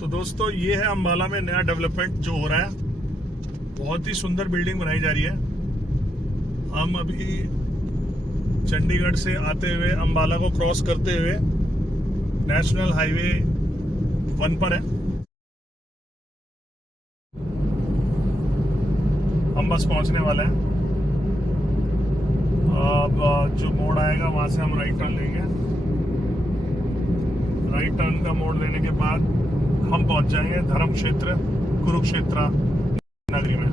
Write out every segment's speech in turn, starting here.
तो दोस्तों ये है अंबाला में नया डेवलपमेंट जो हो रहा है। बहुत ही सुंदर बिल्डिंग बनाई जा रही है। हम अभी चंडीगढ़ से आते हुए अंबाला को क्रॉस करते हुए नेशनल हाईवे 1 पर है। हम बस पहुंचने वाले हैं। अब जो मोड़ आएगा वहां से हम राइट टर्न लेंगे। राइट टर्न का मोड़ लेने के बाद हम पहुंच जाएंगे धर्म क्षेत्र कुरुक्षेत्र नगरी में।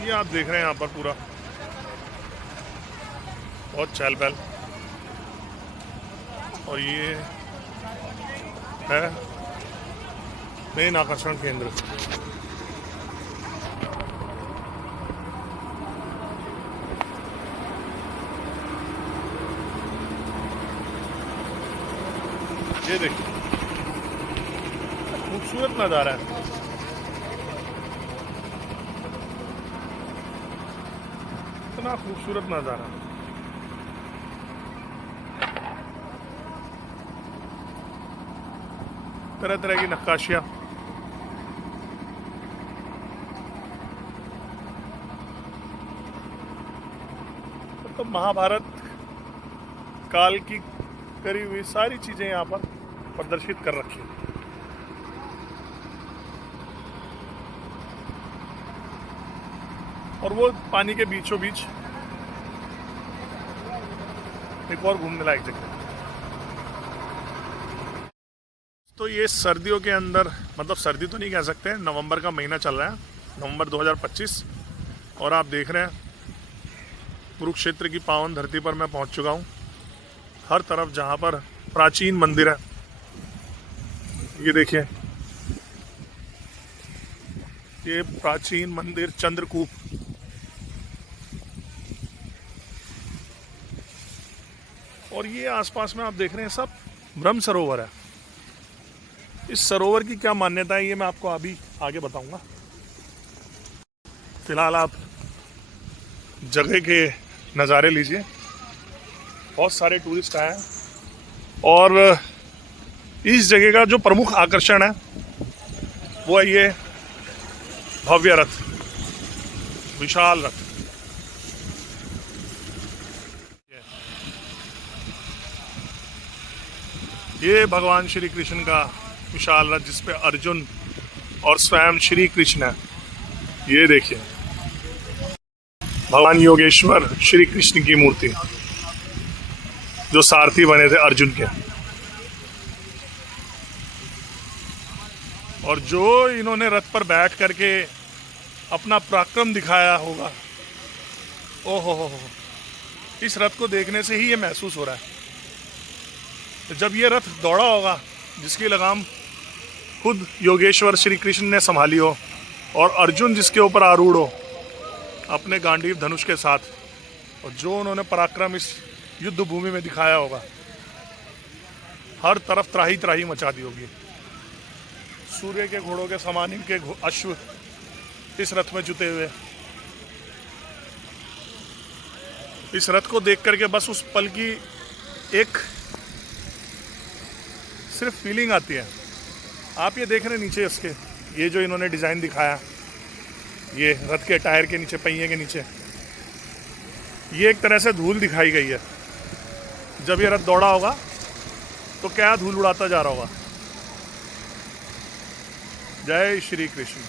ये आप देख रहे हैं यहाँ पर पूरा बहुत चहल पहल, और ये है मेन आकर्षण केंद्र। ये देखिए खूबसूरत नज़ारा है। इतना खूबसूरत नज़ारा, तरह तरह की नक्काशियां। तो महाभारत काल की करी हुई सारी चीजें यहाँ पर प्रदर्शित कर रखी है। और वो पानी के बीचों बीच एक और घूमने लायक जगह। तो ये सर्दियों के अंदर, मतलब सर्दी तो नहीं कह सकते, नवंबर का महीना चल रहा है, नवंबर 2025, और आप देख रहे हैं कुरुक्षेत्र की पावन धरती पर मैं पहुंच चुका हूं। हर तरफ जहां पर प्राचीन मंदिर है, ये देखिए, ये प्राचीन मंदिर चंद्रकूप। और ये आसपास में आप देख रहे हैं सब ब्रह्म सरोवर है। इस सरोवर की क्या मान्यता है ये मैं आपको अभी आगे बताऊंगा। फिलहाल आप जगह के नज़ारे लीजिए। बहुत सारे टूरिस्ट आए हैं और इस जगह का जो प्रमुख आकर्षण है वो है ये भव्य रथ, विशाल रथ। ये भगवान श्री कृष्ण का विशाल रथ जिसपे अर्जुन और स्वयं श्री कृष्ण है। ये देखिए भगवान योगेश्वर श्री कृष्ण की मूर्ति जो सारथी बने थे अर्जुन के। और जो इन्होंने रथ पर बैठ करके अपना पराक्रम दिखाया होगा, ओहो हो, इस रथ को देखने से ही ये महसूस हो रहा है। तो जब ये रथ दौड़ा होगा जिसकी लगाम खुद योगेश्वर श्री कृष्ण ने संभाली हो और अर्जुन जिसके ऊपर आरूढ़ हो अपने गांडीव धनुष के साथ, और जो उन्होंने पराक्रम इस युद्ध भूमि में दिखाया होगा, हर तरफ त्राही त्राही मचा दी होगी। सूर्य के घोड़ों के समान इनके अश्व इस रथ में जुटे हुए। इस रथ को देख करके बस उस पल की एक सिर्फ फीलिंग आती है। आप ये देख रहे हैं नीचे इसके, ये जो इन्होंने डिज़ाइन दिखाया, ये रथ के टायर के नीचे, पहिए के नीचे, ये एक तरह से धूल दिखाई गई है। जब ये रथ दौड़ा होगा तो क्या धूल उड़ाता जा रहा होगा। जय श्री कृष्ण,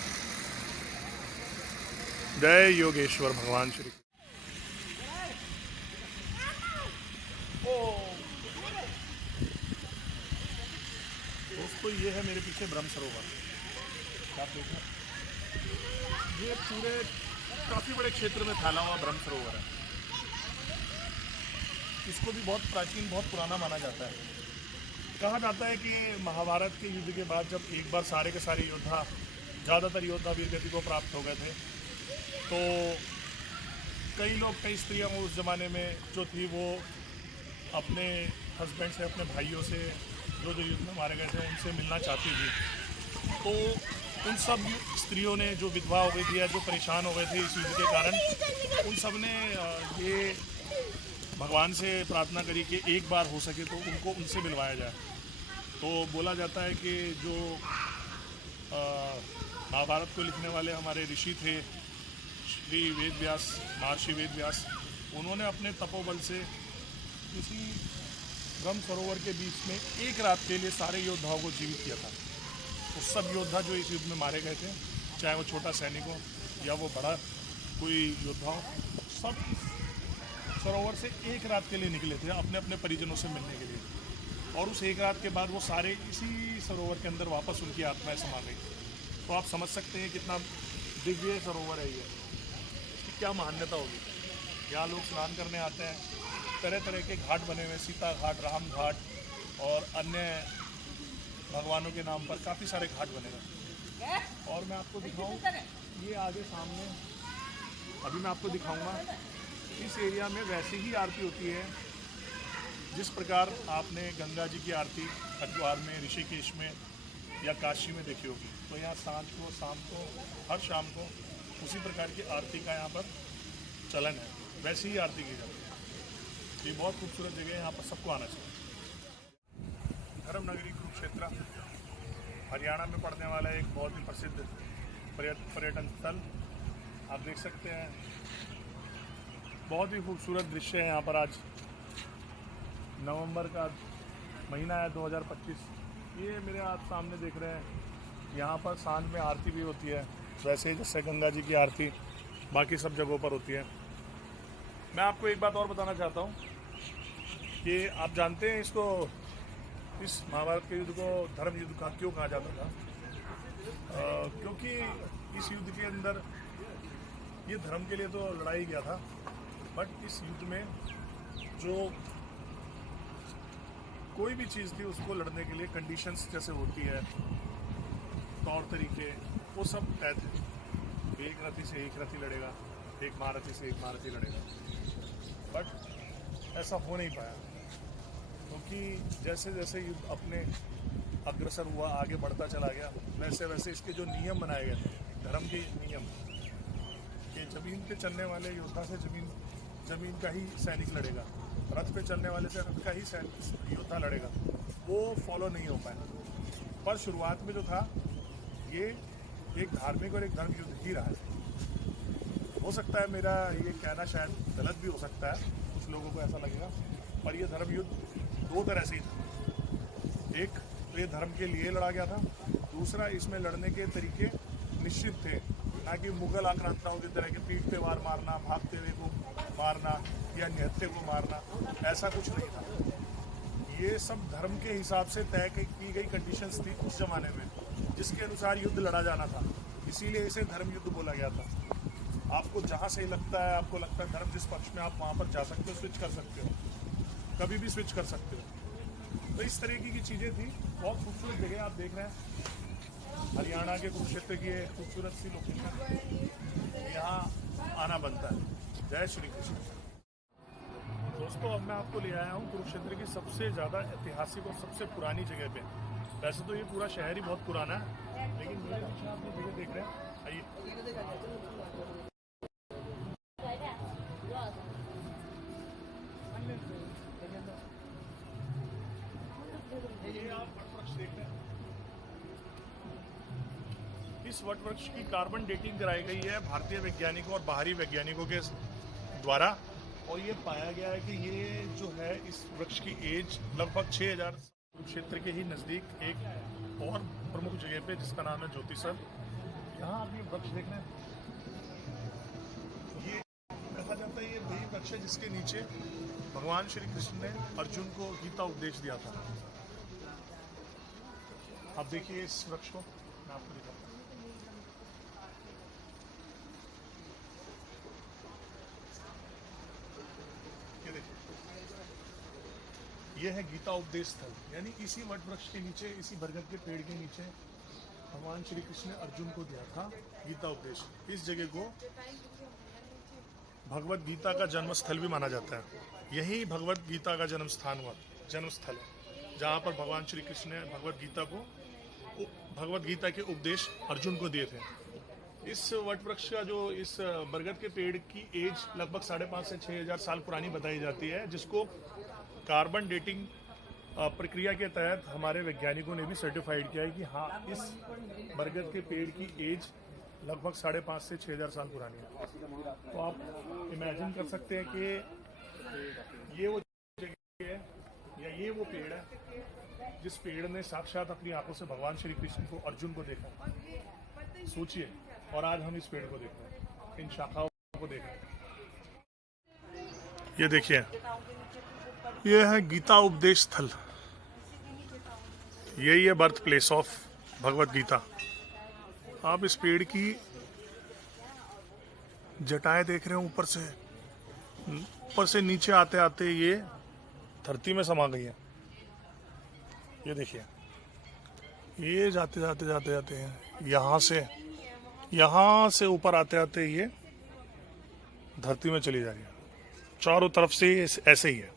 जय योगेश्वर भगवान श्री। दोस्तों ये है मेरे पीछे ब्रह्म सरोवर। आप देख रहे हैं ये पूरे काफ़ी बड़े क्षेत्र में फैला हुआ ब्रह्म सरोवर है। इसको भी बहुत प्राचीन, बहुत पुराना माना जाता है। कहा जाता है कि महाभारत के युद्ध के बाद जब एक बार सारे के सारे योद्धा, ज़्यादातर योद्धा वीरगति को प्राप्त हो गए थे, तो कई लोग, कई स्त्रियाँ उस ज़माने में जो थी वो अपने हस्बैंड से, अपने भाइयों से जो जो युद्ध में मारे गए थे उनसे मिलना चाहती थी। तो उन सब स्त्रियों ने, जो विधवा हो गई थी या जो परेशान हो गए थे इस युद्ध के कारण, उन सब ने ये भगवान से प्रार्थना करी कि एक बार हो सके तो उनको उनसे मिलवाया जाए। तो बोला जाता है कि जो महाभारत को लिखने वाले हमारे ऋषि थे श्री वेद व्यास, महर्षि वेद व्यास, उन्होंने अपने तपोबल से किसी ब्रह्म सरोवर के बीच में एक रात के लिए सारे योद्धाओं को जीवित किया था। तो सब योद्धा जो इस युद्ध में मारे गए थे, चाहे वो छोटा सैनिक हो या वो बड़ा कोई योद्धा हो, सब सरोवर से एक रात के लिए निकले थे अपने अपने परिजनों से मिलने के लिए। और उस एक रात के बाद वो सारे इसी सरोवर के अंदर वापस उनकी आत्माएं समा गई। तो आप समझ सकते हैं कितना दिव्य सरोवर है ये, इसकी क्या मान्यता होगी। यहाँ लोग स्नान करने आते हैं, तरह तरह के घाट बने हुए, सीता घाट, राम घाट और अन्य भगवानों के नाम पर काफ़ी सारे घाट बने हुए। और मैं आपको दिखाऊं, ये आगे सामने अभी मैं आपको दिखाऊंगा, इस एरिया में वैसे ही आरती होती है जिस प्रकार आपने गंगा जी की आरती हरिद्वार में, ऋषिकेश में या काशी में देखी होगी। तो यहाँ सांझ को, शाम को, हर शाम को उसी प्रकार की आरती का यहाँ पर चलन है, वैसे ही आरती की जाती है। ये बहुत खूबसूरत जगह है, यहाँ पर सबको आना चाहिए। धर्म नगरी कुरुक्षेत्र हरियाणा में पड़ने वाला एक बहुत ही प्रसिद्ध पर्यटन स्थल आप देख सकते हैं। बहुत ही खूबसूरत दृश्य है यहाँ पर। आज नवंबर का महीना है 2025। ये मेरे आप सामने देख रहे हैं, यहाँ पर सांझ में आरती भी होती है, वैसे जैसे गंगा जी की आरती बाकी सब जगहों पर होती है। मैं आपको एक बात और बताना चाहता हूँ कि आप जानते हैं इसको, इस महाभारत के युद्ध को धर्म युद्ध का क्यों कहा जाता था? क्योंकि इस युद्ध के अंदर ये धर्म के लिए तो लड़ाई गया था, बट इस युद्ध में जो कोई भी चीज़ थी उसको लड़ने के लिए कंडीशंस जैसे होती है, तौर तरीके, वो सब तय थे। एक रथी से एक रथी लड़ेगा, एक महारथी से एक महारथी लड़ेगा, बट ऐसा हो नहीं पाया क्योंकि जैसे जैसे युद्ध अपने अग्रसर हुआ, आगे बढ़ता चला गया, वैसे वैसे इसके जो नियम बनाए गए थे, धर्म के नियम, कि ज़मीन पे चलने वाले योद्धा से ज़मीन का ही सैनिक लड़ेगा, रथ पे चलने वाले से रथ का ही योद्धा लड़ेगा, वो फॉलो नहीं हो पाया। पर शुरुआत में जो था ये एक धार्मिक और एक धर्म युद्ध ही रहा है। हो सकता है मेरा ये कहना शायद गलत भी हो सकता है, कुछ लोगों को ऐसा लगेगा, पर ये धर्म युद्ध दो तरह से ही था। एक तो ये धर्म के लिए लड़ा गया था, दूसरा इसमें लड़ने के तरीके निश्चित थे, ना कि मुगल आक्रांताओं की तरह के पीठ पे वार मारना, भागते हुए को मारना या निहत्थे को मारना, ऐसा कुछ नहीं था। ये सब धर्म के हिसाब से तय की गई कंडीशंस थी उस जमाने में, जिसके अनुसार युद्ध लड़ा जाना था, इसीलिए इसे धर्म युद्ध बोला गया था। आपको जहाँ से लगता है, आपको लगता है धर्म जिस पक्ष में, आप वहाँ पर जा सकते हो, स्विच कर सकते हो, कभी भी स्विच कर सकते हो। तो इस तरीके की चीज़ें थी। बहुत खूबसूरत जगह आप देख रहे हैं, हरियाणा के कुरुक्षेत्र की खूबसूरत सी लोकेशन, यहाँ आना बनता है। जय श्री कृष्ण। दोस्तों, अब मैं आपको ले आया हूँ कुरुक्षेत्र की सबसे ज़्यादा ऐतिहासिक और सबसे पुरानी जगह पे। वैसे तो ये पूरा शहर ही बहुत पुराना है, लेकिन मेरे पीछे आप ये जगह देख रहे हैं, आइए। ये आप वट वृक्ष देख रहे हैं, इस वट वृक्ष की कार्बन डेटिंग कराई गई है भारतीय वैज्ञानिकों और बाहरी वैज्ञानिकों के द्वारा, और ये पाया गया है कि ये जो है इस वृक्ष की एज लगभग 6000। कुरुक्षेत्र के ही नज़दीक एक और प्रमुख जगह पे जिसका नाम है ज्योतिसर, यहाँ आप ये वृक्ष देख रहे हैं, ये कहा जाता है ये वही वृक्ष है जिसके नीचे भगवान श्री कृष्ण ने अर्जुन को गीता उपदेश दिया था। आप देखिए इस वृक्ष को, मैं आपको दिखाता हूँ। ये देखिए, ये है गीता उपदेश स्थल, यानी इसी वट वृक्ष के नीचे, इसी बरगद के पेड़ के नीचे भगवान श्री कृष्ण ने अर्जुन को दिया था गीता उपदेश। इस जगह को भगवत गीता का जन्म स्थल भी माना जाता है। यही भगवत गीता का जन्म स्थान हुआ, जन्म स्थल है, जहाँ पर भगवान श्री कृष्ण ने भगवत गीता के उपदेश अर्जुन को दिए थे। इस वट वृक्ष का जो इस बरगद के पेड़ की एज लगभग 5,500 से 6,000 साल पुरानी बताई जाती है, जिसको कार्बन डेटिंग प्रक्रिया के तहत हमारे वैज्ञानिकों ने भी सर्टिफाइड किया है कि हाँ, इस बरगद के पेड़ की एज लगभग 5,500 से 6,000 साल पुरानी है। तो आप इमेजिन कर सकते हैं कि ये वो जगह है या ये वो पेड़ है जिस पेड़ ने साक्षात अपनी आंखों से भगवान श्री कृष्ण को, अर्जुन को देखा। सोचिए, और आज हम इस पेड़ को देख रहे हैं, इन शाखाओं को देख रहे हैं। ये देखिए, ये है गीता उपदेश स्थल, यही है birth place of Bhagavad Gita. आप इस पेड़ की जटाएं देख रहे हैं, ऊपर से नीचे आते आते ये धरती में समा गई है। ये देखिए, ये जाते जाते जाते जाते हैं यहाँ से ऊपर आते आते ये धरती में चली जा रही है। चारों तरफ से ऐसे ही है,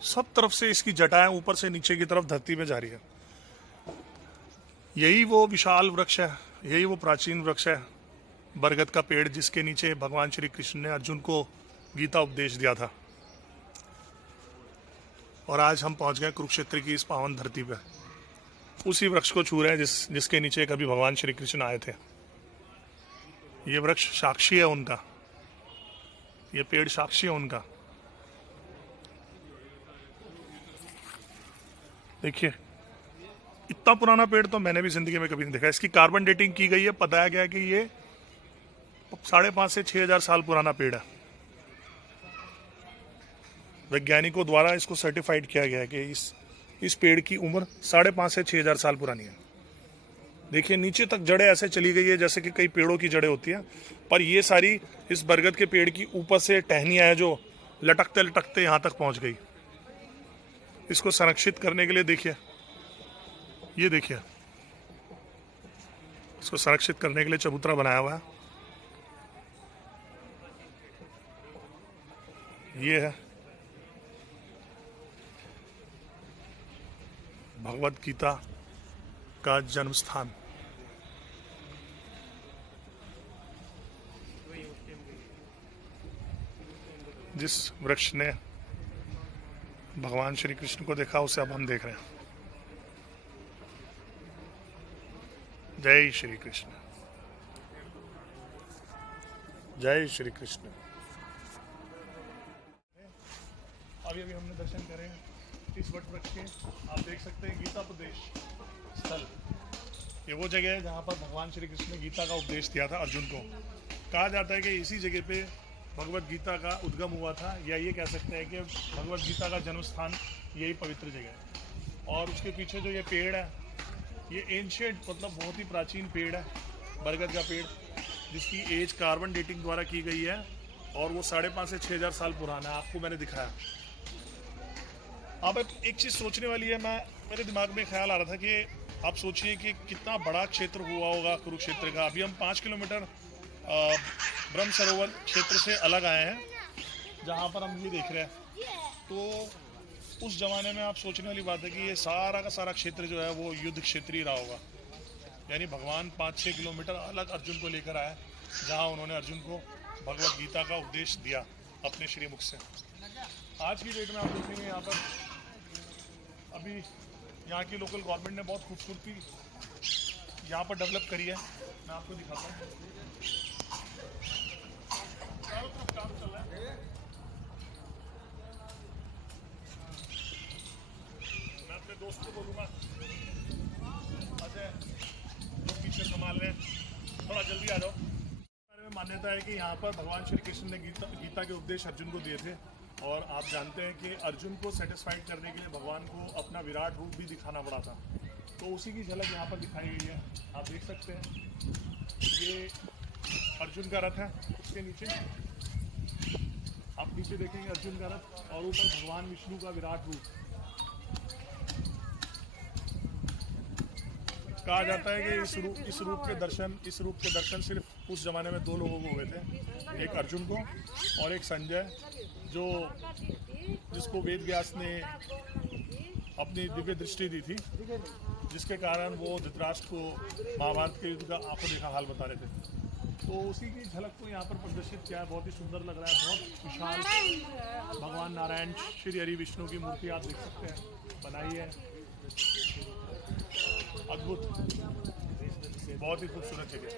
सब तरफ से इसकी जटाएं ऊपर से नीचे की तरफ धरती में जा रही है। यही वो विशाल वृक्ष है, यही वो प्राचीन वृक्ष है, बरगद का पेड़, जिसके नीचे भगवान श्री कृष्ण ने अर्जुन को गीता उपदेश दिया था। और आज हम पहुंच गए कुरुक्षेत्र की इस पावन धरती पर, उसी वृक्ष को छू रहे हैं जिसके नीचे कभी भगवान श्री कृष्ण आए थे। ये वृक्ष साक्षी है उनका, ये पेड़ साक्षी है उनका। देखिए, इतना पुराना पेड़ तो मैंने भी जिंदगी में कभी नहीं देखा। इसकी कार्बन डेटिंग की गई है, बताया गया कि ये 5,500 से 6,000 साल पुराना पेड़ है। वैज्ञानिकों द्वारा इसको सर्टिफाइड किया गया है कि इस पेड़ की उम्र 5,500 से 6,000 साल पुरानी है। देखिए, नीचे तक जड़ें ऐसे चली गई है जैसे कि कई पेड़ों की जड़ें होती हैं, पर ये सारी इस बरगद के पेड़ की ऊपर से टहनियां हैं जो लटकते लटकते यहाँ तक पहुँच गई। इसको संरक्षित करने के लिए देखिए, ये देखिए, इसको संरक्षित करने के लिए चबूतरा बनाया हुआ है। ये है भगवत गीता का जन्म स्थान। जिस वृक्ष ने भगवान श्री कृष्ण को देखा, उसे अब हम देख रहे हैं। जय श्री कृष्ण, जय श्री कृष्ण। अभी हमने दर्शन करे इस वट वृक्ष के, आप देख सकते हैं गीता उपदेश स्थल। ये वो जगह है जहाँ पर भगवान श्री कृष्ण ने गीता का उपदेश दिया था अर्जुन को। कहा जाता है कि इसी जगह पे भगवत गीता का उद्गम हुआ था, या ये कह सकते हैं कि भगवत गीता का जन्म स्थान यही पवित्र जगह है। और उसके पीछे जो ये पेड़ है, ये एंशिएंट, मतलब बहुत ही प्राचीन पेड़ है, बरगद का पेड़, जिसकी एज कार्बन डेटिंग द्वारा की गई है, और वो 5,500 से 6,000 साल पुराना है। आपको मैंने दिखाया। अब एक चीज़ सोचने वाली है, मेरे दिमाग में ख्याल आ रहा था कि आप सोचिए कि कितना बड़ा क्षेत्र हुआ होगा कुरुक्षेत्र का। अभी हम 5 किलोमीटर ब्रह्म सरोवर क्षेत्र से अलग आए हैं, जहाँ पर हम ये देख रहे हैं। तो उस जमाने में आप सोचने वाली बात है कि ये सारा का सारा क्षेत्र जो है वो युद्ध क्षेत्र ही रहा होगा। यानी भगवान 5-6 किलोमीटर अलग अर्जुन को लेकर आए, जहाँ उन्होंने अर्जुन को भगवत गीता का उपदेश दिया अपने श्री मुख से। आज की डेट में आप देखेंगे यहाँ पर अभी यहाँ की लोकल गवर्नमेंट ने बहुत खूबसूरती यहाँ पर डेवलप करी है। मैं आपको दिखाता हूँ, चारों तरफ काम चल रहा है। मैं अपने दोस्त को बोलूँगा, अजय जो पीछे संभाल रहे हैं, थोड़ा जल्दी आ जाओ। मान्यता है कि यहाँ पर भगवान श्री कृष्ण ने गीता के उपदेश अर्जुन को दिए थे, और आप जानते हैं कि अर्जुन को सेटिस्फाइड करने के लिए भगवान को अपना विराट रूप भी दिखाना पड़ा था। तो उसी की झलक यहाँ पर दिखाई गई है। आप देख सकते हैं ये अर्जुन का रथ है, उसके नीचे आप नीचे देखेंगे अर्जुन का रथ, और ऊपर भगवान विष्णु का विराट रूप। कहा जाता है कि इस रूप के दर्शन सिर्फ उस जमाने में 2 लोगों को हुए थे, एक अर्जुन को और एक संजय, जिसको वेद व्यास ने अपनी दिव्य दृष्टि दी थी। जिसके कारण वो धृतराष्ट्र को महाभारत के युद्ध का आंखों देखा हाल बता रहे थे। तो उसी की झलक को यहाँ पर प्रदर्शित किया है। बहुत ही सुंदर लग रहा है, बहुत विशाल भगवान नारायण श्री हरि विष्णु की मूर्ति आप देख सकते हैं बनाई है। अद्भुत, बहुत ही खूबसूरत जगह।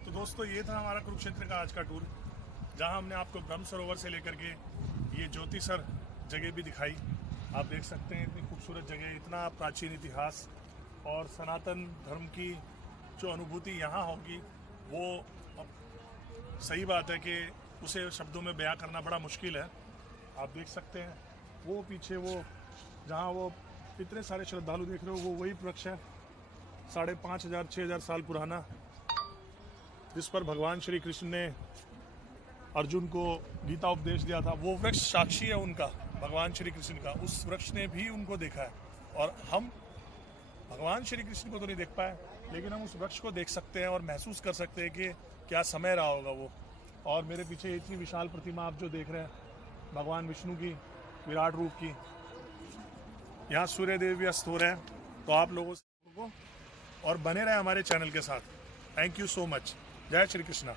तो दोस्तों ये था हमारा कुरुक्षेत्र का आज का टूर, जहां हमने आपको ब्रह्म सरोवर से लेकर के ये ज्योतिसर जगह भी दिखाई। आप देख सकते हैं इतनी खूबसूरत जगह, इतना प्राचीन इतिहास और सनातन धर्म की जो अनुभूति यहाँ होगी वो सही बात है कि उसे शब्दों में बयां करना बड़ा मुश्किल है। आप देख सकते हैं वो पीछे वो जहाँ वो इतने सारे श्रद्धालु देख रहे हो वो वही वृक्ष है 5,500-6,000 साल पुराना, जिस पर भगवान श्री कृष्ण ने अर्जुन को गीता उपदेश दिया था। वो वृक्ष साक्षी है उनका, भगवान श्री कृष्ण का। उस वृक्ष ने भी उनको देखा है और हम भगवान श्री कृष्ण को तो नहीं देख पाए, लेकिन हम उस वृक्ष को देख सकते हैं और महसूस कर सकते हैं कि क्या समय रहा होगा वो। और मेरे पीछे इतनी विशाल प्रतिमा आप जो देख रहे हैं भगवान विष्णु की विराट रूप की, यहाँ सूर्यदेव भी अस्त हो रहे हैं। तो आप लोगों को और बने रहे हमारे चैनल के साथ। Thank you so much. जय श्री कृष्णा।